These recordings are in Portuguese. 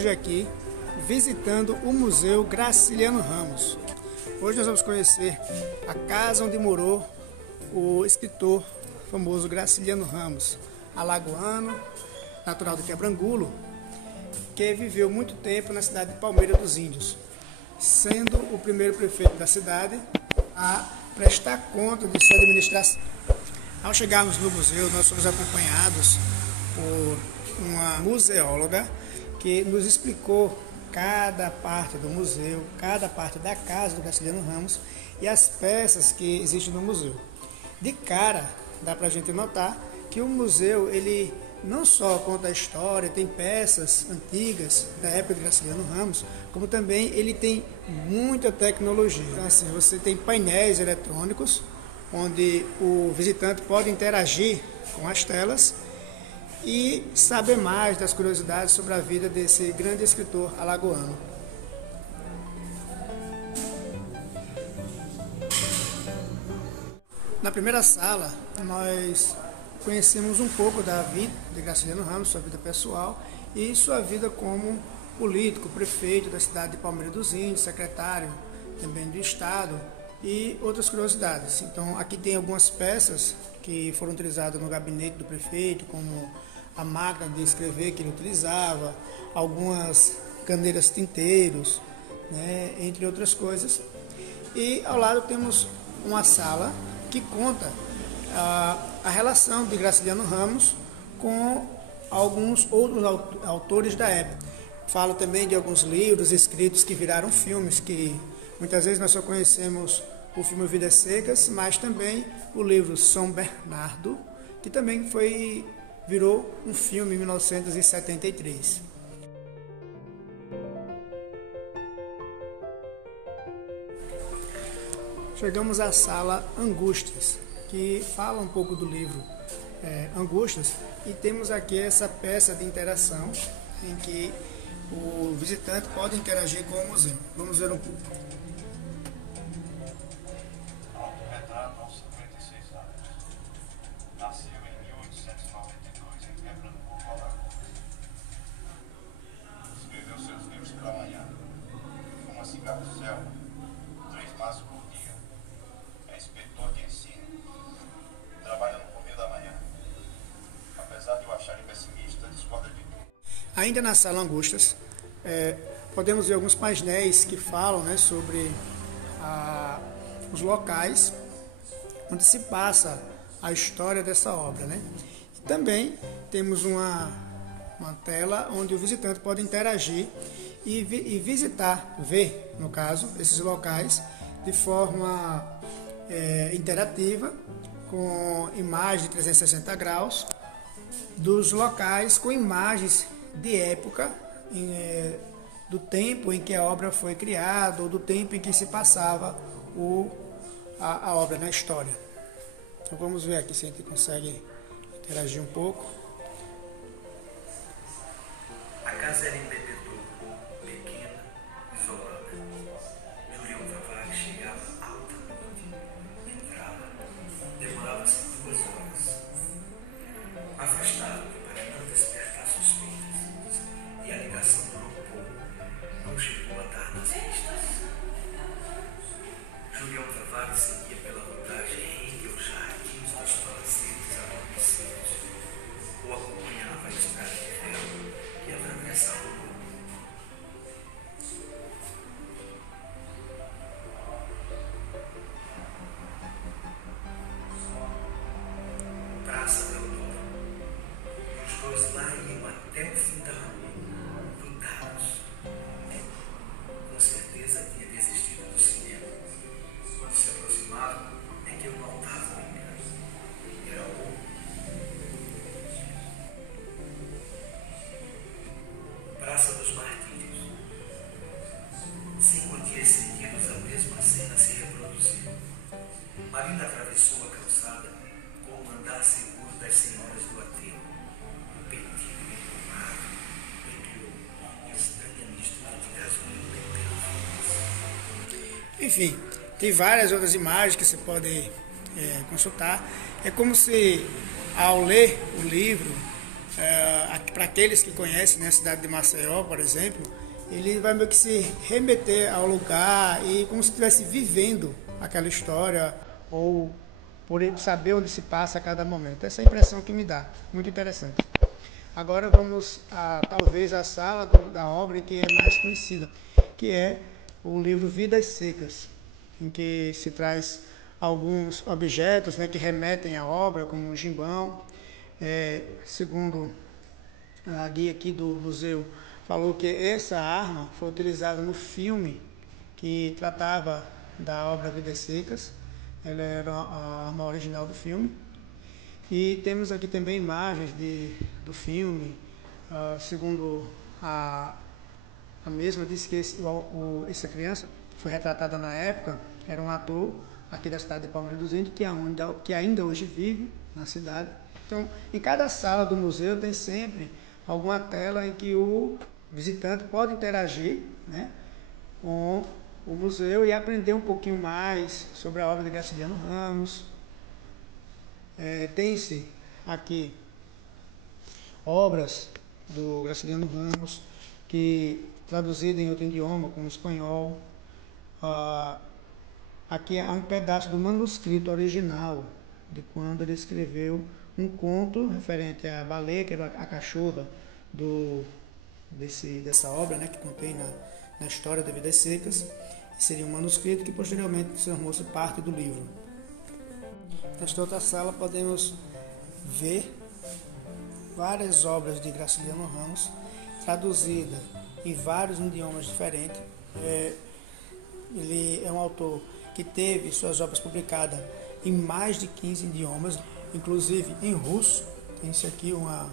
hoje aqui visitando o Museu Graciliano Ramos. Hoje nós vamos conhecer a casa onde morou o escritor famoso Graciliano Ramos, alagoano, natural de Quebrangulo, que viveu muito tempo na cidade de Palmeira dos Índios, sendo o primeiro prefeito da cidade a prestar conta de sua administração. Ao chegarmos no museu, nós fomos acompanhados por uma museóloga que nos explicou cada parte do museu, cada parte da casa do Graciliano Ramos e as peças que existem no museu. De cara, dá para a gente notar que o museu, ele não só conta a história, tem peças antigas da época de Graciliano Ramos, como também ele tem muita tecnologia. Então, assim, você tem painéis eletrônicos, onde o visitante pode interagir com as telas e saber mais das curiosidades sobre a vida desse grande escritor alagoano. Na primeira sala, nós conhecemos um pouco da vida de Graciliano Ramos, sua vida pessoal e sua vida como político, prefeito da cidade de Palmeira dos Índios, secretário também do estado e outras curiosidades. Então aqui tem algumas peças que foram utilizadas no gabinete do prefeito, como a máquina de escrever que ele utilizava, algumas caneiras tinteiros, né, entre outras coisas. E ao lado temos uma sala que conta a relação de Graciliano Ramos com alguns outros autores da época. Fala também de alguns livros escritos que viraram filmes, que muitas vezes nós só conhecemos o filme Vidas Secas, mas também o livro São Bernardo, que também virou um filme em 1973. Chegamos à sala Angústias, que fala um pouco do livro Angústias, e temos aqui essa peça de interação em que o visitante pode interagir com o museu. Vamos ver um pouco. Retrato aos 56 anos. Nasceu em 1892 em Quebrangulo, Alagoas. Escreveu seus livros pela manhã. Fuma cigarro do céu, 3 maços por dia. É inspetor de ensino. Trabalha no começo da manhã. Apesar de eu achar ele pessimista, discorda de tudo. Ainda na sala Angústias, podemos ver alguns painéis que falam, né, sobre os locais onde se passa a história dessa obra, né? E também temos uma tela onde o visitante pode interagir e ver, no caso, esses locais de forma interativa, com imagens de 360 graus, dos locais com imagens de época, do tempo em que a obra foi criada ou do tempo em que se passava a obra na história. Então vamos ver aqui se a gente consegue interagir um pouco. A casa era em Bebedouro, pequena, isolada. Julião Tavares chegava alta noite, entrava, demorava-se 2 horas. Afastado para não despertar suspeitas, e a ligação durou pouco, não chegou a dar nas vistas. Julião Tavares seguia pela rodagem Henrique aos jardins dos palacetes adormecidos, ou acompanhava a estrada de ferro que atravessa a rua. Praça Deodoro. Os 2 lá iam até o fim da rua, grudados. Com certeza tinha desistido do cinema. Quando se aproximavam, é que eu notava o engano. Era o Praça dos Martírios. 5 dias seguidos a mesma cena se reproduziu. Marina atravessou a calçada com o andar seguro das senhoras do aterro. O peitinho empurrado, petróleo e estranha mistura de gasolina e perfumes. Enfim, tem várias outras imagens que você pode consultar. É como se, ao ler o livro, Para aqueles que conhecem, né, a cidade de Maceió, por exemplo, ele vai meio que se remeter ao lugar e como se estivesse vivendo aquela história ou por ele saber onde se passa a cada momento. Essa é a impressão que me dá, muito interessante. Agora vamos talvez à sala da obra que é mais conhecida, que é o livro Vidas Secas, em que se traz alguns objetos, né, que remetem à obra, como um gimbão. Segundo a guia aqui do museu, falou que essa arma foi utilizada no filme que tratava da obra Vidas Secas. Ela era a arma original do filme. E temos aqui também imagens do filme. Segundo a mesma, disse que essa criança foi retratada na época, era um ator aqui da cidade de Palmeiras dos Índios, que ainda hoje vive na cidade. Então, em cada sala do museu tem sempre alguma tela em que o visitante pode interagir, né, com o museu e aprender um pouquinho mais sobre a obra de Graciliano Ramos. Tem-se aqui obras do Graciliano Ramos, que traduzidas em outro idioma, como espanhol. Aqui há um pedaço do manuscrito original, de quando ele escreveu um conto referente à baleia, que era a cachorra dessa obra, né, que contém na história de Vidas Secas. Seria um manuscrito que posteriormente transformou-se parte do livro. Nesta outra sala podemos ver várias obras de Graciliano Ramos, traduzidas em vários idiomas diferentes. Ele é um autor que teve suas obras publicadas em mais de 15 idiomas, inclusive em russo. Tem-se aqui uma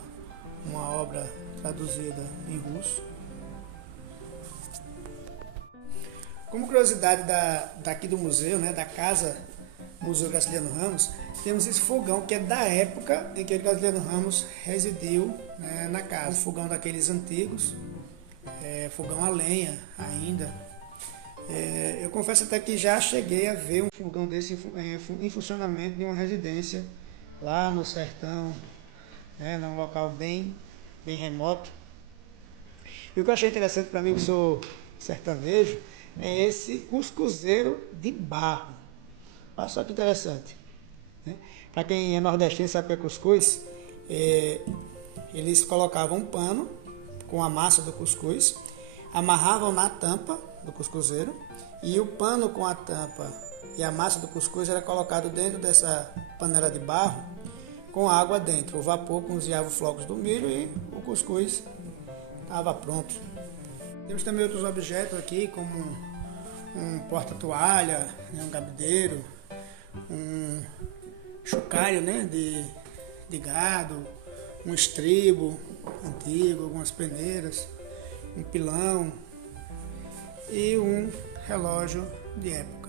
obra traduzida em russo. Como curiosidade daqui do museu, né, da casa Museu Graciliano Ramos, temos esse fogão que é da época em que o Graciliano Ramos residiu, né, na casa. Um fogão daqueles antigos, fogão a lenha ainda. Eu confesso até que já cheguei a ver um fogão desse em funcionamento em uma residência lá no sertão, né, num local bem remoto. E o que eu achei interessante para mim, que sou sertanejo, é esse cuscuzeiro de barro. Olha só que interessante, né? Para quem é nordestino sabe o que é cuscuz, eles colocavam um pano com a massa do cuscuz, amarravam na tampa do cuscuzeiro e o pano com a tampa e a massa do cuscuz era colocado dentro dessa panela de barro com água dentro. O vapor cozinhava os flocos do milho e o cuscuz estava pronto. Temos também outros objetos aqui, como um porta-toalha, um gabideiro, um chocalho, né, de gado, um estribo antigo, algumas peneiras, um pilão e um relógio de época.